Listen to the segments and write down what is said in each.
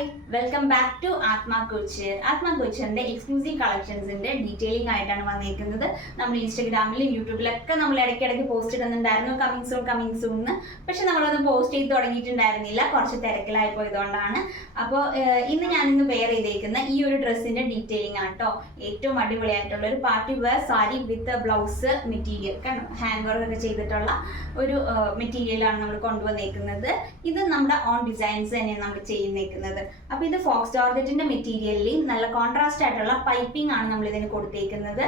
Hi, welcome back to ആത്മാ Kutcher. ആത്മാ കുച്ചറിന്റെ exclusive കളക്ഷൻസിന്റെ detailing ആയിട്ടാണ് വന്നിരിക്കുന്നത്. നമ്മൾ ഇൻസ്റ്റാഗ്രാമിലും യൂട്യൂബിലൊക്കെ നമ്മൾ ഇടയ്ക്കിടയ്ക്ക് പോസ്റ്റ് ഇടുന്നുണ്ടായിരുന്നു, കമ്മിങ് സൂൺ എന്ന്. പക്ഷെ നമ്മളൊന്നും പോസ്റ്റ് ചെയ്ത് തുടങ്ങിയിട്ടുണ്ടായിരുന്നില്ല, കുറച്ച് തിരക്കിലായി പോയതുകൊണ്ടാണ്. അപ്പോൾ ഞാനിന്ന് വെയർ ചെയ്തേക്കുന്ന ഈ ഒരു ഡ്രസ്സിന്റെ ഡീറ്റെയിലിംഗ് ആണ് കേട്ടോ. ഏറ്റവും അടിപൊളിയായിട്ടുള്ള ഒരു party wear sari with blouse material, hand work ഒക്കെ ചെയ്തിട്ടുള്ള ഒരു മെറ്റീരിയലാണ് നമ്മൾ കൊണ്ടുവന്നേക്കുന്നത്. ഇത് നമ്മുടെ ഓൺ ഡിസൈൻസ് തന്നെയാണ് നമ്മൾ ചെയ്യുന്നേക്കുന്നത്. അപ്പൊ ഇത് ഫോക്സ് ജോർജറ്റിന്റെ മെറ്റീരിയലിൽ നല്ല കോൺട്രാസ്റ്റ് ആയിട്ടുള്ള പൈപ്പിംഗ് ആണ് നമ്മൾ ഇതിന് കൊടുത്തേക്കുന്നത്.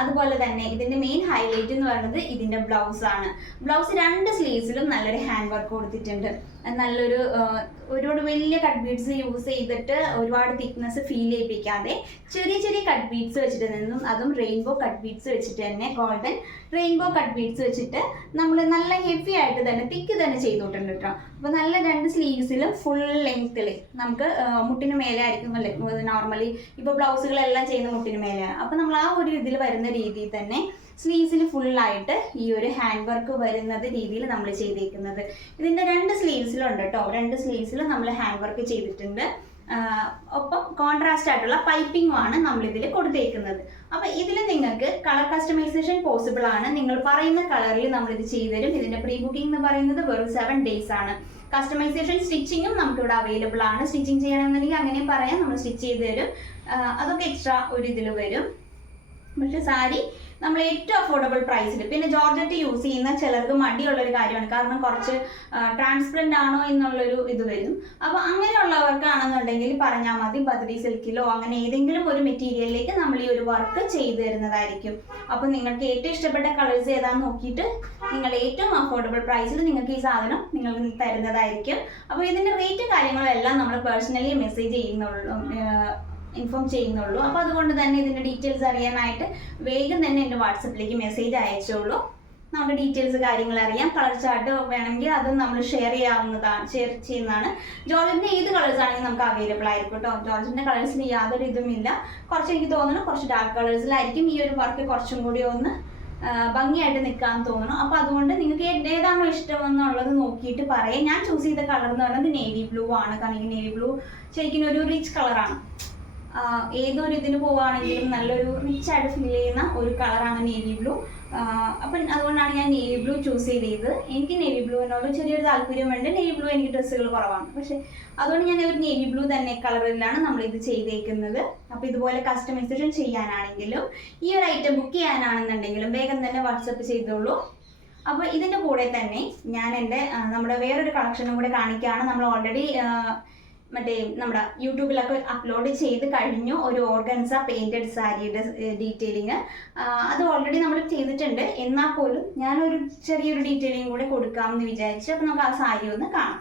അതുപോലെ തന്നെ ഇതിന്റെ മെയിൻ ഹൈലൈറ്റ് എന്ന് പറയുന്നത് ഇതിന്റെ ബ്ലൗസ് ആണ്. ബ്ലൗസ് രണ്ട് സ്ലീവ്സിലും നല്ലൊരു ഹാൻഡ് വർക്ക് കൊടുത്തിട്ടുണ്ട്. നല്ലൊരു ഒരുപാട് വലിയ കട്ട് ബീഡ്സ് യൂസ് ചെയ്തിട്ട് ഒരുപാട് തിക്നെസ് ഫീൽ ചെയ്യിപ്പിക്കാതെ ചെറിയ ചെറിയ കട്ട് ബീഡ്സ് വെച്ചിട്ട് നിന്നും, അതും റെയിൻബോ കട്ട് ബീഡ്സ് വെച്ചിട്ട് തന്നെ, ഗോൾഡൻ റെയിൻബോ കട്ട് ബീഡ്സ് വെച്ചിട്ട് നമ്മൾ നല്ല ഹെവി ആയിട്ട് തന്നെ തിക്ക് തന്നെ ചെയ്തോട്ടുണ്ട് കേട്ടോ. അപ്പൊ നല്ല രണ്ട് സ്ലീവ്സിലും ഫുൾ ലെങ്ത്തിൽ നമുക്ക് മുട്ടിന് മേലെ ആയിരിക്കും അല്ലേ നോർമലി ഇപ്പോൾ ബ്ലൗസുകളെല്ലാം ചെയ്യുന്ന മുട്ടിന് മേലെയാണ്. അപ്പൊ നമ്മൾ ആ ഒരു ഇതിൽ വരുന്ന രീതിയിൽ തന്നെ സ്ലീവ്സിൽ ഫുള്ളായിട്ട് ഈ ഒരു ഹാൻഡ് വർക്ക് വരുന്നത് രീതിയിൽ നമ്മൾ ചെയ്തേക്കുന്നത്. ഇതിന്റെ രണ്ട് സ്ലീവ്സിലുണ്ട് കേട്ടോ, രണ്ട് സ്ലീവ്സിലും നമ്മൾ ഹാൻഡ് വർക്ക് ചെയ്തിട്ടുണ്ട്. ഒപ്പം കോൺട്രാസ്റ്റ് ആയിട്ടുള്ള പൈപ്പിംഗും ആണ് നമ്മൾ ഇതിൽ കൊടുത്തേക്കുന്നത്. അപ്പൊ ഇതിൽ നിങ്ങൾക്ക് കളർ കസ്റ്റമൈസേഷൻ പോസിബിൾ ആണ്. നിങ്ങൾ പറയുന്ന കളറിൽ നമ്മൾ ഇത് ചെയ്തുതരും. ഇതിന്റെ പ്രീ ബുക്കിംഗ് എന്ന് പറയുന്നത് വെറും 7 days ആണ്. കസ്റ്റമൈസേഷൻ സ്റ്റിച്ചിങ്ങും നമുക്ക് ഇവിടെ അവൈലബിൾ ആണ്. സ്റ്റിച്ചിങ് ചെയ്യണമെന്നുണ്ടെങ്കിൽ അങ്ങനെയും പറയാം, നമ്മൾ സ്റ്റിച്ച് ചെയ്ത് തരും. അതൊക്കെ എക്സ്ട്രാ ഒരു ഇതിൽ വരും. പക്ഷെ സാരി നമ്മൾ ഏറ്റവും അഫോർഡബിൾ പ്രൈസിൽ, പിന്നെ ജോർജറ്റ് യൂസ് ചെയ്യുന്ന ചിലർക്ക് മടിയുള്ളൊരു കാര്യമാണ്, കാരണം കുറച്ച് ട്രാൻസ്പെറൻ്റ് ആണോ എന്നുള്ളൊരു ഇത് വരും. അപ്പോൾ അങ്ങനെയുള്ളവർക്കാണെന്നുണ്ടെങ്കിൽ പറഞ്ഞാൽ മതി, ബദ്രി സിൽക്കിലോ അങ്ങനെ ഏതെങ്കിലും ഒരു മെറ്റീരിയലിലേക്ക് നമ്മൾ ഈ ഒരു വർക്ക് ചെയ്തു തരുന്നതായിരിക്കും. അപ്പോൾ നിങ്ങൾക്ക് ഏറ്റവും ഇഷ്ടപ്പെട്ട കളേഴ്സ് ഏതാണെന്ന് നോക്കിയിട്ട് നിങ്ങൾ ഏറ്റവും അഫോർഡബിൾ പ്രൈസിൽ നിങ്ങൾക്ക് ഈ സാധനം നിങ്ങൾക്ക് തരുന്നതായിരിക്കും. അപ്പോൾ ഇതിൻ്റെ റേറ്റ് കാര്യങ്ങളും എല്ലാം നമ്മൾ പേഴ്സണലി മെസ്സേജ് ഇൻഫോം ചെയ്യുന്നുള്ളൂ. അപ്പോൾ അതുകൊണ്ട് തന്നെ ഇതിൻ്റെ ഡീറ്റെയിൽസ് അറിയാനായിട്ട് വേഗം തന്നെ എൻ്റെ വാട്സപ്പിലേക്ക് മെസ്സേജ് അയച്ചോളൂ. നമ്മുടെ ഡീറ്റെയിൽസ് കാര്യങ്ങൾ അറിയാം. കളർ ചാർട്ട് വേണമെങ്കിൽ അതും നമ്മൾ ഷെയർ ചെയ്യുന്നതാണ്. ജോർജറ്റിൻ്റെ ഏത് കളേഴ്സ് ആണെങ്കിലും നമുക്ക് അവൈലബിൾ ആയിരിക്കും കേട്ടോ. ജോർജറ്റിൻ്റെ കളേഴ്സിന് യാതൊരു ഇതുമില്ല. കുറച്ച് എനിക്ക് തോന്നുന്നു കുറച്ച് ഡാർക്ക് കളേഴ്സിലായിരിക്കും ഈ ഒരു വർക്ക് കുറച്ചും കൂടി ഒന്ന് ഭംഗിയായിട്ട് നിൽക്കാൻ തോന്നുന്നു. അപ്പോൾ അതുകൊണ്ട് നിങ്ങൾക്ക് ഏതാണോ ഇഷ്ടമെന്നുള്ളത് നോക്കിയിട്ട് പറയാം. ഞാൻ ചൂസ് ചെയ്ത കളർ എന്ന് പറയുന്നത് നേവി ബ്ലൂ ആണ്. കാരണം ഈ നേവി ബ്ലൂ ശരിക്കും ഒരു റിച്ച് കളറാണ്. ഏതൊരു ഇതിന് പോവുകയാണെങ്കിലും നല്ലൊരു റിച്ച് ആയിട്ട് ഫീൽ ചെയ്യുന്ന ഒരു കളറാണ് നേവി ബ്ലൂ. അപ്പം അതുകൊണ്ടാണ് ഞാൻ നേവി ബ്ലൂ ചൂസ് ചെയ്തത്. എനിക്ക് നേവി ബ്ലൂവിനോട് ചെറിയൊരു താല്പര്യമുണ്ട്. നേവി ബ്ലൂ എനിക്ക് ഡ്രസ്സുകൾ കുറവാണ്, പക്ഷെ അതുകൊണ്ട് ഞാൻ ഒരു നേവി ബ്ലൂ തന്നെ കളറിലാണ് നമ്മളിത് ചെയ്തേക്കുന്നത്. അപ്പോൾ ഇതുപോലെ കസ്റ്റമൈസേഷൻ ചെയ്യാനാണെങ്കിലും ഈ ഒരു ഐറ്റം ബുക്ക് ചെയ്യാനാണെന്നുണ്ടെങ്കിലും വേഗം തന്നെ വാട്സപ്പ് ചെയ്തോളൂ. അപ്പോൾ ഇതിൻ്റെ കൂടെ തന്നെ ഞാൻ നമ്മുടെ വേറൊരു കളക്ഷനും കൂടെ കാണിക്കുകയാണ്. നമ്മൾ ഓൾറെഡി നമ്മുടെ യൂട്യൂബിലൊക്കെ അപ്ലോഡ് ചെയ്ത് കഴിഞ്ഞു ഒരു ഓർഗൻസ പെയിന്റഡ് സാരിയുടെ ഡീറ്റെയിലിങ്. അത് ഓൾറെഡി നമ്മൾ ചെയ്തിട്ടുണ്ട്. എന്നാൽ പോലും ഞാനൊരു ചെറിയൊരു ഡീറ്റെയിലിംഗ് കൂടെ കൊടുക്കാമെന്ന് വിചാരിച്ചു. അപ്പോൾ നമുക്ക് ആ സാരി ഒന്ന് കാണാം.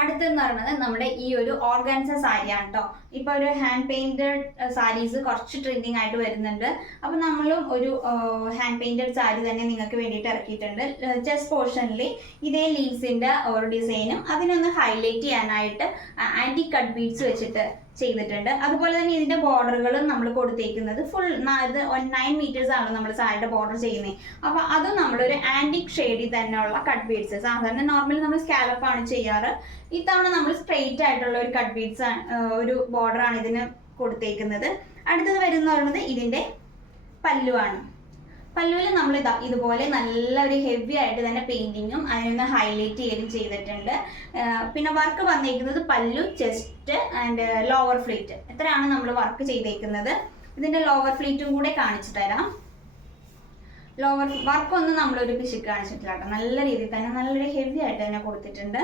അടുത്തെന്ന് പറയുന്നത് നമ്മുടെ ഈ ഒരു ഓർഗാൻസ സാരിയാണ് കേട്ടോ. ഇപ്പോൾ ഒരു ഹാൻഡ് പെയിന്റഡ് സാരീസ് കുറച്ച് ട്രെൻഡിങ് ആയിട്ട് വരുന്നുണ്ട്. അപ്പോൾ നമ്മളും ഒരു ഹാൻഡ് പെയിന്റഡ് സാരി തന്നെ നിങ്ങൾക്ക് വേണ്ടിയിട്ട് ഇറക്കിയിട്ടുണ്ട്. ചെസ്റ്റ് പോർഷനിൽ ഇതേ ലീവ്സിൻ്റെ ഒരു ഡിസൈനും അതിനൊന്ന് ഹൈലൈറ്റ് ചെയ്യാനായിട്ട് ആൻറ്റി കട്ട് ബീഡ്സ് വെച്ചിട്ട് ചെയ്തിട്ടുണ്ട്. അതുപോലെ തന്നെ ഇതിന്റെ ബോർഡറുകളും നമ്മൾ കൊടുത്തേക്കുന്നത് ഫുൾ 9 meters ആണ് നമ്മൾ സാരിയുടെ ബോർഡർ ചെയ്യുന്നത്. അപ്പോൾ അതും നമ്മളൊരു ആന്റിക് ഷെയ്ഡിൽ തന്നെയുള്ള കട്ട് ബീഡ്സ്. സാധാരണ നോർമലി നമ്മൾ സ്കാലപ്പാണ് ചെയ്യാറ്. ഇത്തവണ നമ്മൾ സ്ട്രെയിറ്റ് ആയിട്ടുള്ള ഒരു കട്ട് ബീഡ്സ് ഒരു ബോർഡറാണ് ഇതിന് കൊടുത്തേക്കുന്നത്. അടുത്തത് വരുന്നത് ഇതിന്റെ പല്ലുവാണ്. പല്ലുവിൽ നമ്മൾ ഇതുപോലെ നല്ലൊരു ഹെവി ആയിട്ട് തന്നെ പെയിന്റിങ്ങും അതിനൊന്ന് ഹൈലൈറ്റ് ചെയ്തിട്ടുണ്ട്. പിന്നെ വർക്ക് വന്നേക്കുന്നത് പല്ലു, ചെസ്റ്റ് ആൻഡ് ലോവർ ഫ്ലീറ്റ് എത്രയാണ് നമ്മൾ വർക്ക് ചെയ്തേക്കുന്നത്. ഇതിന്റെ ലോവർ ഫ്ലീറ്റും കൂടെ കാണിച്ചു തരാം. ലോവർ വർക്കൊന്നും നമ്മളൊരു പിശുക്ക് കാണിച്ചിട്ടില്ല കേട്ടോ. നല്ല രീതിയിൽ തന്നെ നല്ലൊരു ഹെവി ആയിട്ട് തന്നെ കൊടുത്തിട്ടുണ്ട്.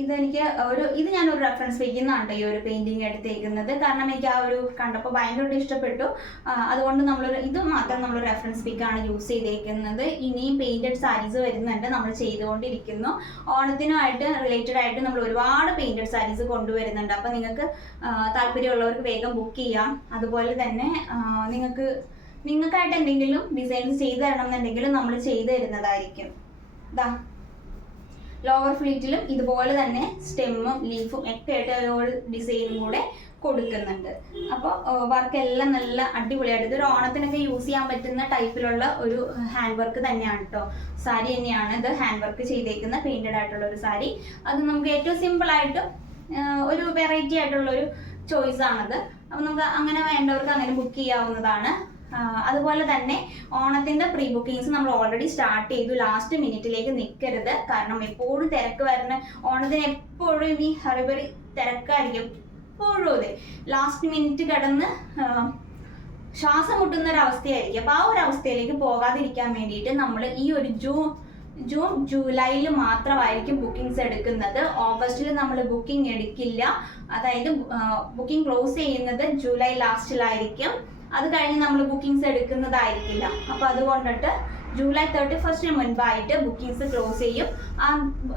ഇത് ഞാനൊരു റെഫറൻസ് വയ്ക്കുന്നതാണ് ഈ ഒരു പെയിന്റിങ് എടുത്തേക്കുന്നത്. കാരണം എനിക്ക് ആ ഒരു കണ്ടപ്പോൾ ഭയങ്കരമായിട്ട് ഇഷ്ടപ്പെട്ടു. അതുകൊണ്ട് ഇത് മാത്രം നമ്മൾ റെഫറൻസ് പിക്കാണ് യൂസ് ചെയ്തേക്കുന്നത്. ഇനിയും പെയിന്റഡ് സാരീസ് വരുന്നുണ്ട്, നമ്മൾ ചെയ്തുകൊണ്ടിരിക്കുന്നു. ഓണത്തിനുമായിട്ട് റിലേറ്റഡ് ആയിട്ട് നമ്മൾ ഒരുപാട് പെയിന്റഡ് സാരീസ് കൊണ്ടുവരുന്നുണ്ട്. അപ്പോൾ നിങ്ങൾക്ക് താല്പര്യമുള്ളവർക്ക് വേഗം ബുക്ക് ചെയ്യാം. അതുപോലെ തന്നെ നിങ്ങൾക്കായിട്ട് എന്തെങ്കിലും ഡിസൈൻസ് ചെയ്തു തരണം എന്നുണ്ടെങ്കിലും നമ്മൾ ചെയ്തു തരുന്നതായിരിക്കും. ലോവർ ഫ്ലീറ്റിലും ഇതുപോലെ തന്നെ സ്റ്റെമ്മും ലീഫും ഒക്കെ ആയിട്ട് ഒരു ഡിസൈനും കൂടെ കൊടുക്കുന്നുണ്ട്. അപ്പോൾ വർക്ക് എല്ലാം നല്ല അടിപൊളിയായിട്ട് ഇതൊരു ഓണത്തിനൊക്കെ യൂസ് ചെയ്യാൻ പറ്റുന്ന ടൈപ്പിലുള്ള ഒരു ഹാൻഡ് വർക്ക് തന്നെയാണ് കേട്ടോ. സാരി തന്നെയാണ് ഇത് ഹാൻഡ് വർക്ക് ചെയ്തേക്കുന്ന പെയിന്റഡ് ആയിട്ടുള്ള ഒരു സാരി. അത് നമുക്ക് ഏറ്റവും സിമ്പിൾ ആയിട്ട് ഒരു വെറൈറ്റി ആയിട്ടുള്ള ഒരു ചോയ്സ് ആണത്. അപ്പം നമുക്ക് അങ്ങനെ വേണ്ടവർക്ക് അങ്ങനെ ബുക്ക് ചെയ്യാവുന്നതാണ്. അതുപോലെ തന്നെ ഓണത്തിന്റെ പ്രീ ബുക്കിങ്സ് നമ്മൾ ഓൾറെഡി സ്റ്റാർട്ട് ചെയ്തു. ലാസ്റ്റ് മിനിറ്റിലേക്ക് നിൽക്കരുത്. കാരണം എപ്പോഴും തിരക്ക് വരുന്ന ഓണത്തിന് എപ്പോഴും ഈ ഹറിബറി തിരക്കായിരിക്കും എപ്പോഴും. അതെ, ലാസ്റ്റ് മിനിറ്റ് കിടന്ന് ശ്വാസം മുട്ടുന്ന ഒരു അവസ്ഥയായിരിക്കും. അപ്പോൾ ആ ഒരു അവസ്ഥയിലേക്ക് പോകാതിരിക്കാൻ വേണ്ടിയിട്ട് നമ്മൾ ഈ ഒരു ജൂൺ ജൂലൈയിൽ മാത്രമായിരിക്കും ബുക്കിംഗ്സ് എടുക്കുന്നത്. ഓഗസ്റ്റിൽ നമ്മൾ ബുക്കിംഗ് എടുക്കില്ല. അതായത് ബുക്കിംഗ് ക്ലോസ് ചെയ്യുന്നത് ജൂലൈ ലാസ്റ്റിലായിരിക്കും. അത് കഴിഞ്ഞ് നമ്മൾ ബുക്കിംഗ്സ് എടുക്കുന്നതായിരിക്കില്ല. അപ്പോൾ അതുകൊണ്ടിട്ട് ജൂലൈ 31 മുൻപായിട്ട് ബുക്കിംഗ്സ് ക്ലോസ് ചെയ്യും.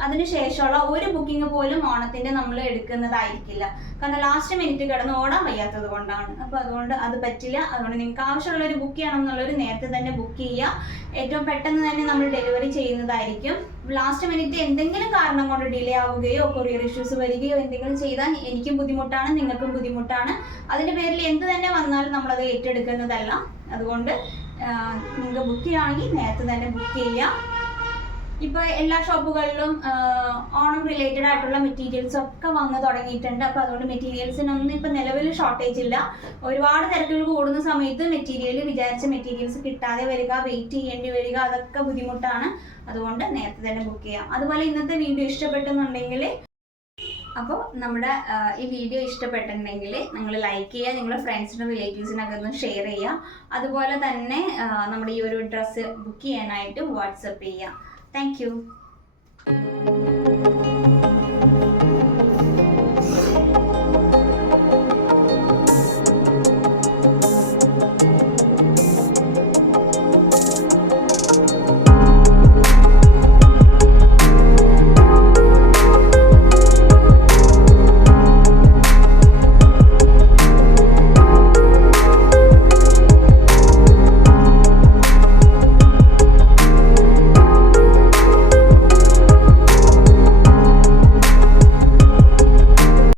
അതിനുശേഷമുള്ള ഒരു ബുക്കിംഗ് പോലും ഓണത്തിന്റെ നമ്മൾ എടുക്കുന്നതായിരിക്കില്ല. കാരണം ലാസ്റ്റ് മിനിറ്റ് കിടന്ന് ഓടാൻ വയ്യാത്തത് കൊണ്ടാണ്. അപ്പോൾ അതുകൊണ്ട് അത് പറ്റില്ല. അതുകൊണ്ട് നിങ്ങൾക്ക് ആവശ്യമുള്ളൊരു ബുക്ക് ചെയ്യണം എന്നുള്ളൊരു നേരത്തെ തന്നെ ബുക്ക് ചെയ്യുക. ഏറ്റവും പെട്ടെന്ന് തന്നെ നമ്മൾ ഡെലിവറി ചെയ്യുന്നതായിരിക്കും. ലാസ്റ്റ് മിനിറ്റ് എന്തെങ്കിലും കാരണം കൊണ്ട് ഡിലേ ആവുകയോ കൊറിയർ ഇഷ്യൂസ് വരികയോ എന്തെങ്കിലും ചെയ്താൽ എനിക്കും ബുദ്ധിമുട്ടാണ്, നിങ്ങൾക്കും ബുദ്ധിമുട്ടാണ്. അതിന്റെ പേരിൽ എന്ത് തന്നെ വന്നാലും നമ്മളത് ഏറ്റെടുക്കുന്നതല്ല. അതുകൊണ്ട് നിങ്ങൾക്ക് ബുക്ക് ചെയ്യുകയാണെങ്കിൽ നേരത്തെ തന്നെ ബുക്ക് ചെയ്യാം. ഇപ്പോൾ എല്ലാ ഷോപ്പുകളിലും ഓണം റിലേറ്റഡ് ആയിട്ടുള്ള മെറ്റീരിയൽസ് ഒക്കെ വന്ന് തുടങ്ങിയിട്ടുണ്ട്. അപ്പോൾ അതുകൊണ്ട് മെറ്റീരിയൽസിനൊന്നും ഇപ്പം നിലവിൽ ഷോർട്ടേജ് ഇല്ല. ഒരുപാട് തിരക്കുകൾ കൂടുന്ന സമയത്ത് വിചാരിച്ച മെറ്റീരിയൽസ് കിട്ടാതെ വരിക, വെയിറ്റ് ചെയ്യേണ്ടി വരിക, അതൊക്കെ ബുദ്ധിമുട്ടാണ്. അതുകൊണ്ട് നേരത്തെ തന്നെ ബുക്ക് ചെയ്യാം. അതുപോലെ ഇന്നത്തെ വീഡിയോ ഇഷ്ടപ്പെട്ടെന്നുണ്ടെങ്കിൽ അപ്പോൾ നമ്മുടെ ഈ വീഡിയോ ഇഷ്ടപ്പെട്ടിട്ടുണ്ടെങ്കിൽ നിങ്ങൾ ലൈക്ക് ചെയ്യുക, നിങ്ങളുടെ ഫ്രണ്ട്സിനും റിലേറ്റീവ്സിനൊക്കെ ഒന്ന് ഷെയർ ചെയ്യുക. അതുപോലെ തന്നെ നമ്മുടെ ഈ ഒരു ഡ്രസ്സ് ബുക്ക് ചെയ്യാനായിട്ട് വാട്സപ്പ് ചെയ്യുക. Thank you.